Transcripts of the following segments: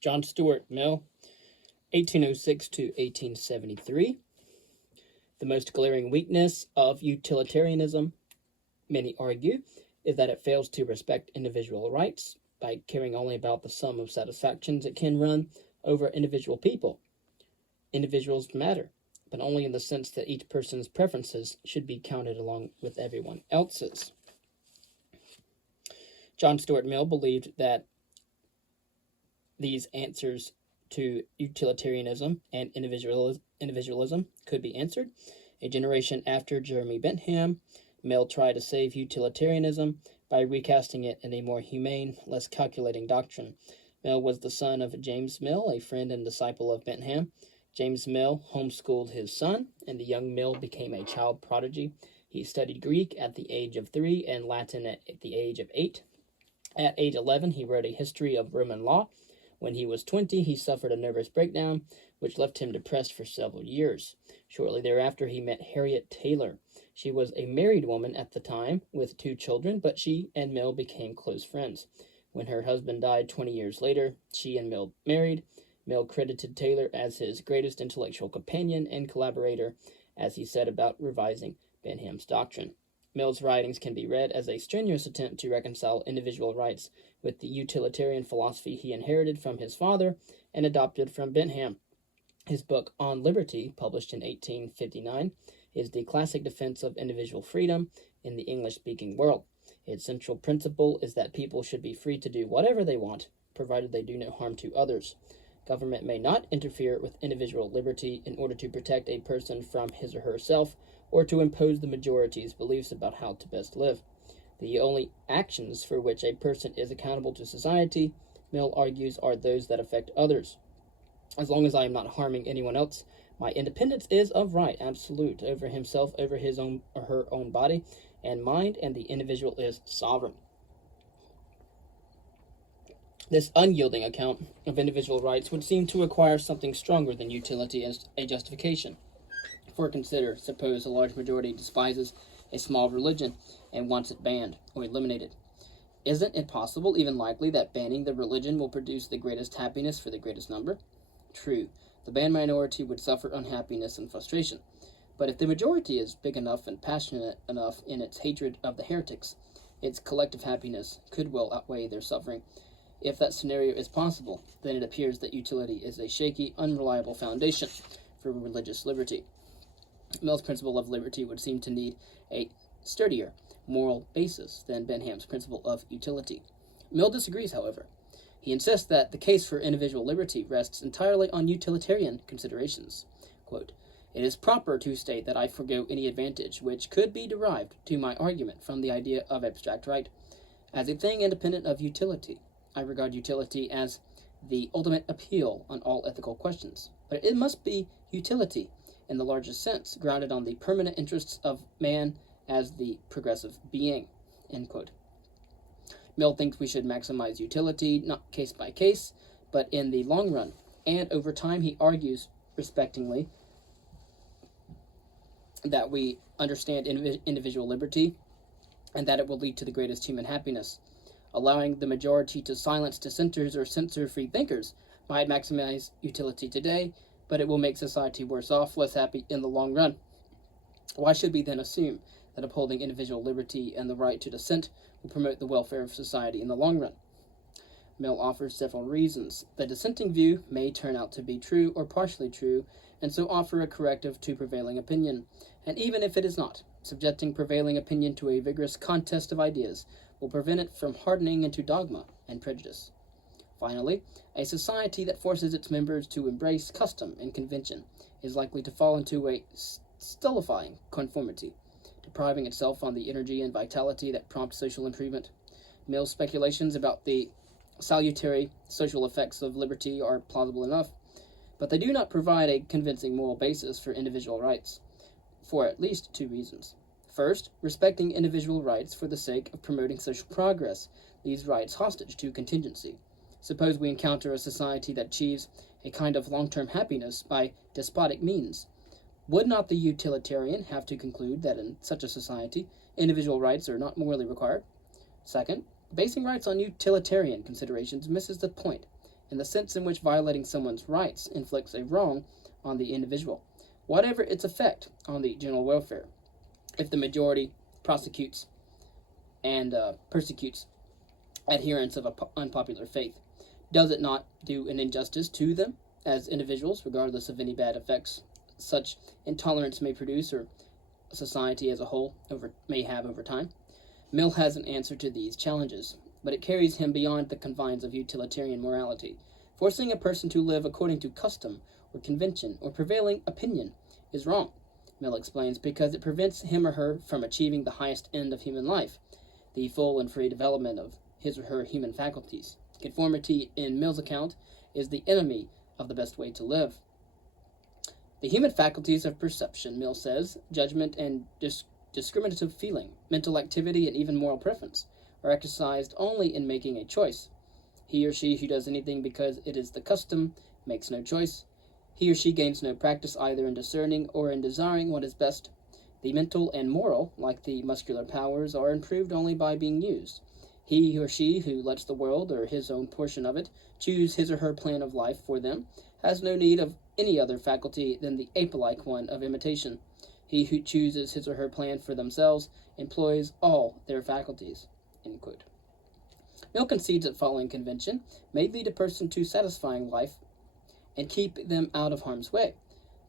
John Stuart Mill, 1806 to 1873. The most glaring weakness of utilitarianism, many argue, is that it fails to respect individual rights by caring only about the sum of satisfactions it can run over individual people. Individuals matter, but only in the sense that each person's preferences should be counted along with everyone else's. John Stuart Mill believed that these answers to utilitarianism and individualism could be answered. A generation after Jeremy Bentham, Mill tried to save utilitarianism by recasting it in a more humane, less calculating doctrine. Mill was the son of James Mill, a friend and disciple of Bentham. James Mill homeschooled his son, and the young Mill became a child prodigy. He studied Greek at the age of 3 and Latin at the age of 8. At age 11, he wrote a history of Roman law. When he was 20, he suffered a nervous breakdown, which left him depressed for several years. Shortly thereafter, he met Harriet Taylor. She was a married woman at the time with 2 children, but she and Mill became close friends. When her husband died 20 years later, she and Mill married. Mill credited Taylor as his greatest intellectual companion and collaborator, as he said about revising Bentham's doctrine. Mill's writings can be read as a strenuous attempt to reconcile individual rights with the utilitarian philosophy he inherited from his father and adopted from Bentham. His book On Liberty, published in 1859, is the classic defense of individual freedom in the English-speaking world. Its central principle is that people should be free to do whatever they want, provided they do no harm to others. Government may not interfere with individual liberty in order to protect a person from his or herself, or to impose the majority's beliefs about how to best live. The only actions for which a person is accountable to society, Mill argues, are those that affect others. As long as I am not harming anyone else, my independence is of right, absolute, over himself, over his own or her own body and mind, and the individual is sovereign. This unyielding account of individual rights would seem to require something stronger than utility as a justification. For consider, suppose a large majority despises a small religion and wants it banned or eliminated. Isn't it possible, even likely, that banning the religion will produce the greatest happiness for the greatest number? True, the banned minority would suffer unhappiness and frustration. But if the majority is big enough and passionate enough in its hatred of the heretics, its collective happiness could well outweigh their suffering. If that scenario is possible, then it appears that utility is a shaky, unreliable foundation for religious liberty. Mill's principle of liberty would seem to need a sturdier moral basis than Bentham's principle of utility. Mill disagrees, however. He insists that the case for individual liberty rests entirely on utilitarian considerations. Quote, "It is proper to state that I forego any advantage which could be derived to my argument from the idea of abstract right. As a thing independent of utility, I regard utility as the ultimate appeal on all ethical questions. But it must be utility in the largest sense, grounded on the permanent interests of man as the progressive being." End quote. Mill thinks we should maximize utility, not case by case, but in the long run. And over time, he argues respectingly that we understand individual liberty and that it will lead to the greatest human happiness. Allowing the majority to silence dissenters or censor free thinkers might maximize utility today, but it will make society worse off, less happy in the long run. Why should we then assume that upholding individual liberty and the right to dissent will promote the welfare of society in the long run? Mill offers several reasons. The dissenting view may turn out to be true or partially true, and so offer a corrective to prevailing opinion. And even if it is not, subjecting prevailing opinion to a vigorous contest of ideas will prevent it from hardening into dogma and prejudice. Finally, a society that forces its members to embrace custom and convention is likely to fall into a stultifying conformity, depriving itself on the energy and vitality that prompt social improvement. Mill's speculations about the salutary social effects of liberty are plausible enough, but they do not provide a convincing moral basis for individual rights, for at least 2 reasons. First, respecting individual rights for the sake of promoting social progress leaves rights hostage to contingency. Suppose we encounter a society that achieves a kind of long-term happiness by despotic means. Would not the utilitarian have to conclude that in such a society, individual rights are not morally required? Second, basing rights on utilitarian considerations misses the point. in the sense in which violating someone's rights inflicts a wrong on the individual, whatever its effect on the general welfare. If the majority prosecutes and persecutes adherents of an unpopular faith, does it not do an injustice to them as individuals, regardless of any bad effects such intolerance may produce or society as a whole may have over time? Mill has an answer to these challenges, but it carries him beyond the confines of utilitarian morality. Forcing a person to live according to custom or convention or prevailing opinion is wrong, Mill explains, because it prevents him or her from achieving the highest end of human life, the full and free development of his or her human faculties. Conformity, in Mill's account, is the enemy of the best way to live. The human faculties of perception, Mill says, judgment and discriminative feeling, mental activity, and even moral preference, are exercised only in making a choice. He or she who does anything because it is the custom makes no choice. He or she gains no practice either in discerning or in desiring what is best. The mental and moral, like the muscular powers, are improved only by being used. He or she who lets the world, or his own portion of it, choose his or her plan of life for them, has no need of any other faculty than the ape-like one of imitation. He who chooses his or her plan for themselves employs all their faculties." End quote. Mill concedes that following convention may lead a person to satisfying life and keep them out of harm's way,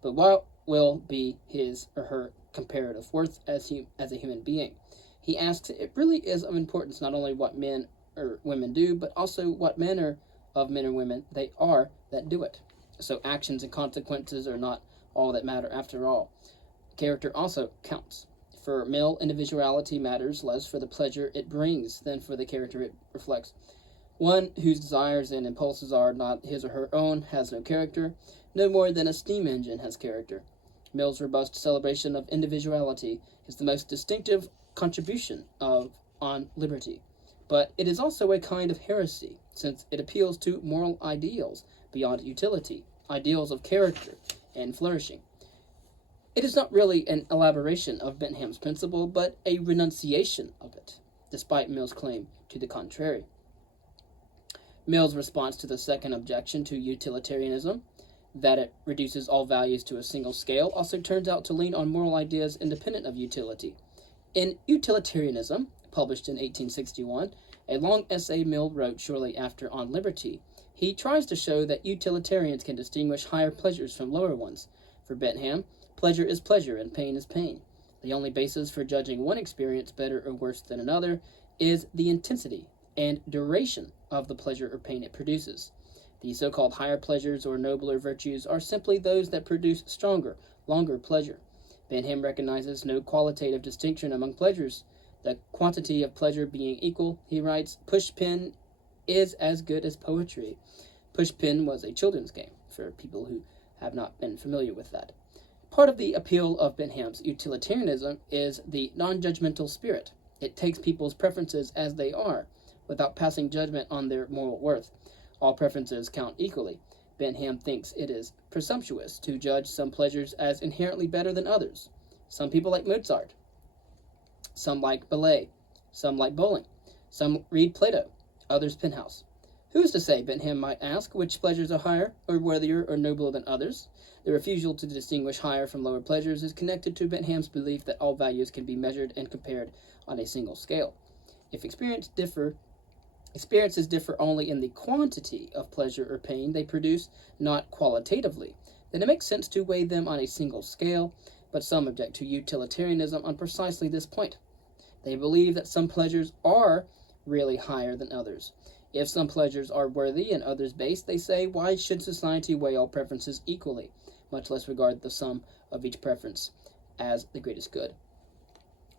but what will be his or her comparative worth as a human being? He asks, it really is of importance not only what men or women do, but also what manner of men or women they are that do it. So actions and consequences are not all that matter after all. Character also counts. For Mill, individuality matters less for the pleasure it brings than for the character it reflects. One whose desires and impulses are not his or her own has no character, no more than a steam engine has character. Mill's robust celebration of individuality is the most distinctive contribution on liberty, but it is also a kind of heresy, since it appeals to moral ideals beyond utility, ideals of character and flourishing. It is not really an elaboration of Bentham's principle, but a renunciation of it, despite Mill's claim to the contrary. Mill's response to the second objection to utilitarianism, that it reduces all values to a single scale, also turns out to lean on moral ideas independent of utility. In Utilitarianism, published in 1861, a long essay Mill wrote shortly after on liberty, he tries to show that utilitarians can distinguish higher pleasures from lower ones. For Bentham, pleasure is pleasure and pain is pain. The only basis for judging one experience better or worse than another is the intensity and duration of the pleasure or pain it produces. The so-called higher pleasures or nobler virtues are simply those that produce stronger, longer pleasure. Bentham recognizes no qualitative distinction among pleasures. The quantity of pleasure being equal, he writes, pushpin is as good as poetry. Pushpin was a children's game, for people who have not been familiar with that. Part of the appeal of Bentham's utilitarianism is the non-judgmental spirit. It takes people's preferences as they are, without passing judgment on their moral worth. All preferences count equally. Bentham thinks it is presumptuous to judge some pleasures as inherently better than others. Some people like Mozart. Some like ballet. Some like bowling. Some read Plato. Others Penthouse. Who is to say, Bentham might ask, which pleasures are higher, or worthier, or nobler than others? The refusal to distinguish higher from lower pleasures is connected to Bentham's belief that all values can be measured and compared on a single scale. If experiences differ only in the quantity of pleasure or pain they produce, not qualitatively, then it makes sense to weigh them on a single scale, but some object to utilitarianism on precisely this point. They believe that some pleasures are really higher than others. If some pleasures are worthy and others base, they say, why should society weigh all preferences equally, much less regard the sum of each preference as the greatest good?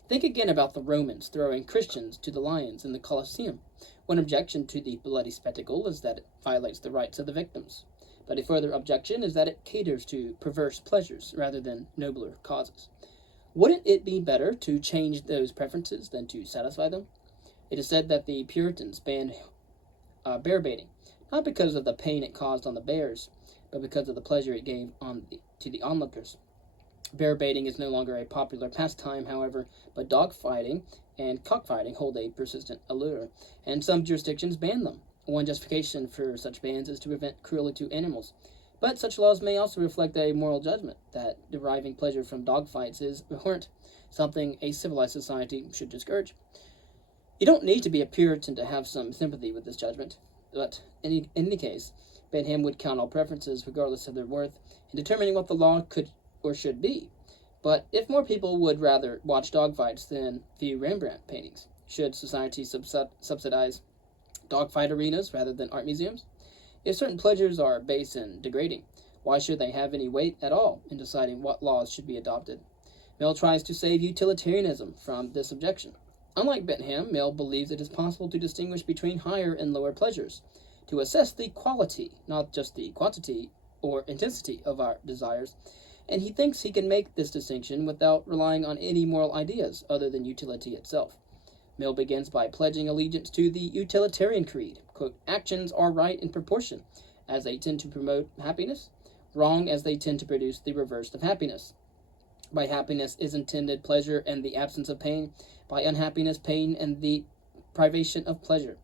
Think again about the Romans throwing Christians to the lions in the Colosseum. One objection to the bloody spectacle is that it violates the rights of the victims, but a further objection is that it caters to perverse pleasures rather than nobler causes. Wouldn't it be better to change those preferences than to satisfy them? It is said that the Puritans banned bear baiting, not because of the pain it caused on the bears, but because of the pleasure it gave to the onlookers. Bear baiting is no longer a popular pastime, however, but dog fighting and cockfighting hold a persistent allure, and some jurisdictions ban them. One justification for such bans is to prevent cruelty to animals. But such laws may also reflect a moral judgment that deriving pleasure from dogfights is abhorrent, something a civilized society should discourage. You don't need to be a Puritan to have some sympathy with this judgment, but in any case, Bentham would count all preferences, regardless of their worth, in determining what the law could or should be. But if more people would rather watch dogfights than view Rembrandt paintings, should society subsidize dogfight arenas rather than art museums? If certain pleasures are base and degrading, why should they have any weight at all in deciding what laws should be adopted? Mill tries to save utilitarianism from this objection. Unlike Bentham, Mill believes it is possible to distinguish between higher and lower pleasures, to assess the quality, not just the quantity or intensity of our desires, and he thinks he can make this distinction without relying on any moral ideas other than utility itself. Mill begins by pledging allegiance to the utilitarian creed. Quote, actions are right in proportion, as they tend to promote happiness, wrong as they tend to produce the reverse of happiness. By happiness is intended pleasure and the absence of pain, by unhappiness pain and the privation of pleasure.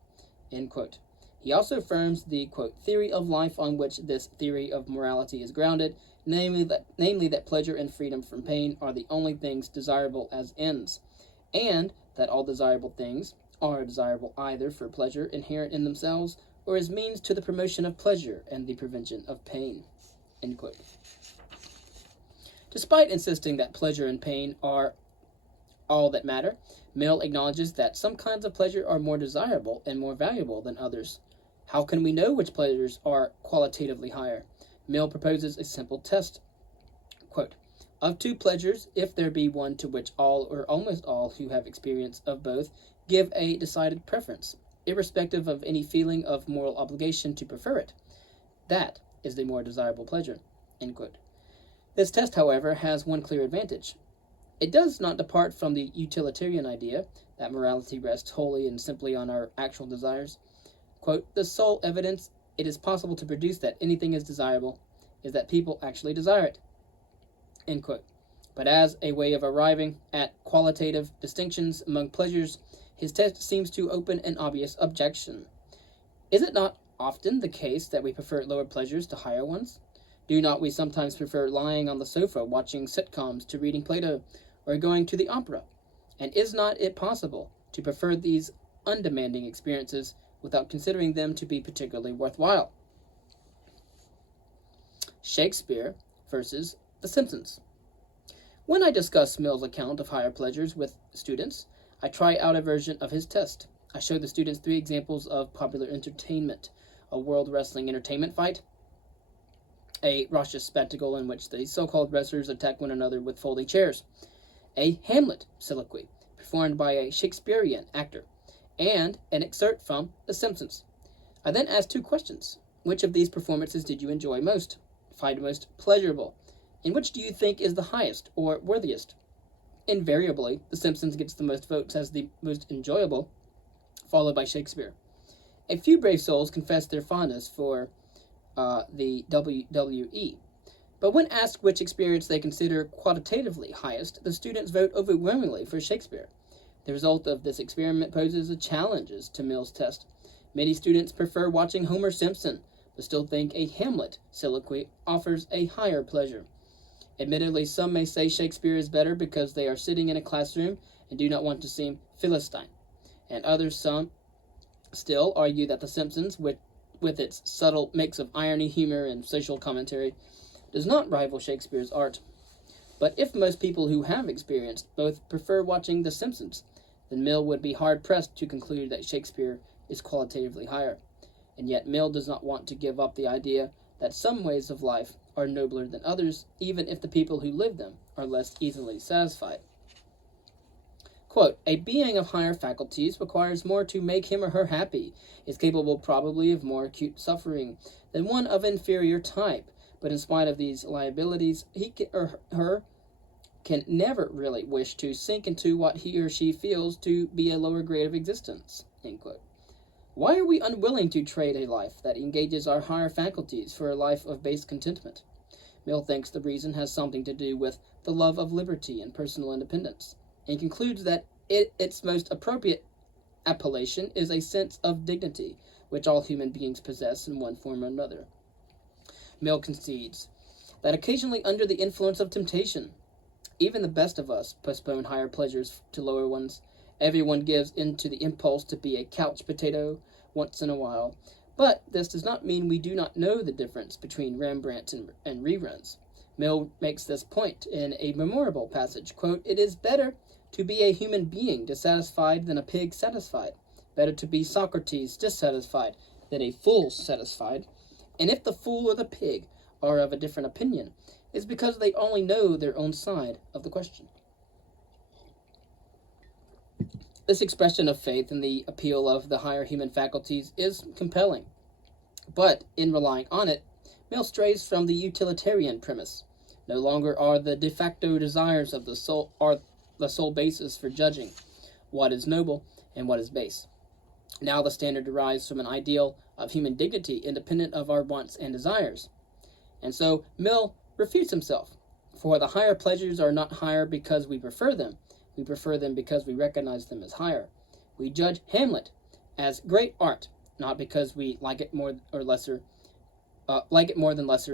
End quote. He also affirms the, quote, theory of life on which this theory of morality is grounded, namely that pleasure and freedom from pain are the only things desirable as ends, and that all desirable things are desirable either for pleasure inherent in themselves or as means to the promotion of pleasure and the prevention of pain. End quote. Despite insisting that pleasure and pain are all that matter, Mill acknowledges that some kinds of pleasure are more desirable and more valuable than others. How can we know which pleasures are qualitatively higher? Mill proposes a simple test. Quote, of two pleasures, if there be one to which all or almost all who have experience of both give a decided preference, irrespective of any feeling of moral obligation to prefer it, that is the more desirable pleasure. End quote. This test, however, has one clear advantage. It does not depart from the utilitarian idea that morality rests wholly and simply on our actual desires. Quote, the sole evidence it is possible to produce that anything is desirable is that people actually desire it. End quote. But as a way of arriving at qualitative distinctions among pleasures, his test seems to open an obvious objection. Is it not often the case that we prefer lower pleasures to higher ones? Do not we sometimes prefer lying on the sofa watching sitcoms to reading Plato or going to the opera? And is not it possible to prefer these undemanding experiences without considering them to be particularly worthwhile? Shakespeare versus The Simpsons. When I discuss Mill's account of higher pleasures with students, I try out a version of his test. I show the students 3 examples of popular entertainment: a World Wrestling Entertainment fight, a raucous spectacle in which the so-called wrestlers attack one another with folding chairs, a Hamlet soliloquy performed by a Shakespearean actor, and an excerpt from The Simpsons. I then ask 2 questions. Which of these performances did you enjoy most, find most pleasurable, and which do you think is the highest or worthiest? Invariably, The Simpsons gets the most votes as the most enjoyable, followed by Shakespeare. A few brave souls confess their fondness for the WWE, but when asked which experience they consider quantitatively highest, the students vote overwhelmingly for Shakespeare. The result of this experiment poses a challenge to Mill's test. Many students prefer watching Homer Simpson, but still think a Hamlet soliloquy offers a higher pleasure. Admittedly, some may say Shakespeare is better because they are sitting in a classroom and do not want to seem Philistine, and others, some, still argue that The Simpsons, with its subtle mix of irony, humor, and social commentary, does not rival Shakespeare's art. But if most people who have experienced both prefer watching The Simpsons, then Mill would be hard-pressed to conclude that Shakespeare is qualitatively higher. And yet Mill does not want to give up the idea that some ways of life are nobler than others, even if the people who live them are less easily satisfied. Quote, a being of higher faculties requires more to make him or her happy, is capable probably of more acute suffering than one of inferior type, but in spite of these liabilities, he or her can never really wish to sink into what he or she feels to be a lower grade of existence. End quote. Why are we unwilling to trade a life that engages our higher faculties for a life of base contentment? Mill thinks the reason has something to do with the love of liberty and personal independence, and concludes that its most appropriate appellation is a sense of dignity, which all human beings possess in one form or another. Mill concedes that occasionally under the influence of temptation, even the best of us postpone higher pleasures to lower ones. Everyone gives in to the impulse to be a couch potato once in a while, but this does not mean we do not know the difference between Rembrandt and reruns. Mill makes this point in a memorable passage, quote, "It is better to be a human being dissatisfied than a pig satisfied. Better to be Socrates dissatisfied than a fool satisfied. And if the fool or the pig are of a different opinion, it's because they only know their own side of the question." This expression of faith in the appeal of the higher human faculties is compelling, but in relying on it, Mill strays from the utilitarian premise. No longer are the de facto desires of the soul the sole basis for judging what is noble and what is base. Now the standard derives from an ideal of human dignity independent of our wants and desires. And so Mill refutes himself, for the higher pleasures are not higher because we prefer them because we recognize them as higher. We judge Hamlet as great art, not because we like it more than lesser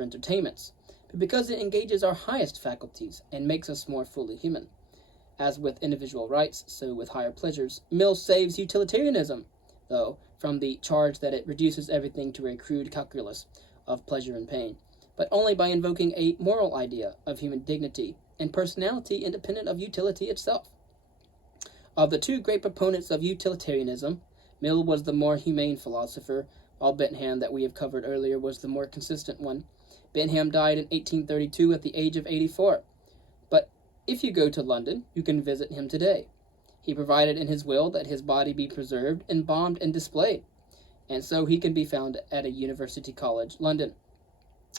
entertainments, but because it engages our highest faculties and makes us more fully human. As with individual rights, so with higher pleasures, Mill saves utilitarianism, though, from the charge that it reduces everything to a crude calculus of pleasure and pain, but only by invoking a moral idea of human dignity and personality independent of utility itself. Of the two great proponents of utilitarianism, Mill was the more humane philosopher, while Bentham, that we have covered earlier, was the more consistent one. Bentham died in 1832 at the age of 84. But if you go to London, you can visit him today. He provided in his will that his body be preserved, embalmed, and displayed, and so he can be found at a University College, London,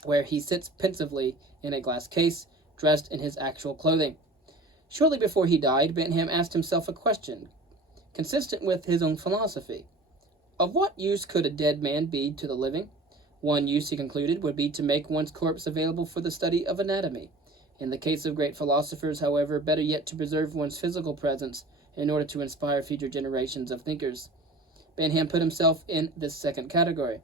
where he sits pensively in a glass case, dressed in his actual clothing. Shortly before he died, Bentham asked himself a question, consistent with his own philosophy. Of what use could a dead man be to the living? One use, he concluded, would be to make one's corpse available for the study of anatomy. In the case of great philosophers, however, better yet to preserve one's physical presence in order to inspire future generations of thinkers. Bentham put himself in this second category.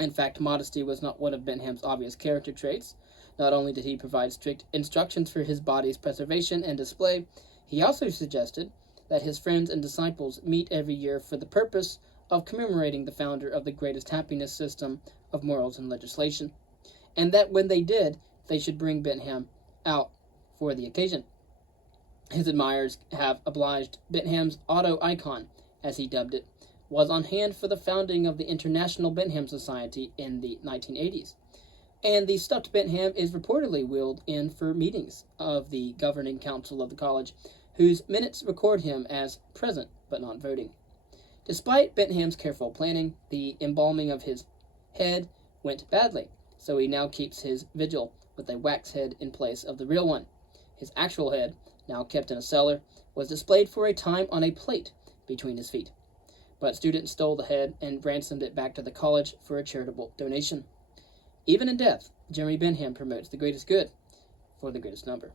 In fact, modesty was not one of Bentham's obvious character traits. Not only did he provide strict instructions for his body's preservation and display, he also suggested that his friends and disciples meet every year for the purpose of commemorating the founder of the greatest happiness system of morals and legislation, and that when they did, they should bring Bentham out for the occasion. His admirers have obliged. Bentham's auto-icon, as he dubbed it, was on hand for the founding of the International Bentham Society in the 1980s. And the stuffed Bentham is reportedly wheeled in for meetings of the governing council of the college, whose minutes record him as present but not voting. Despite Bentham's careful planning, the embalming of his head went badly, so he now keeps his vigil with a wax head in place of the real one. His actual head, now kept in a cellar, was displayed for a time on a plate between his feet. But students stole the head and ransomed it back to the college for a charitable donation. Even in death, Jeremy Bentham promotes the greatest good for the greatest number.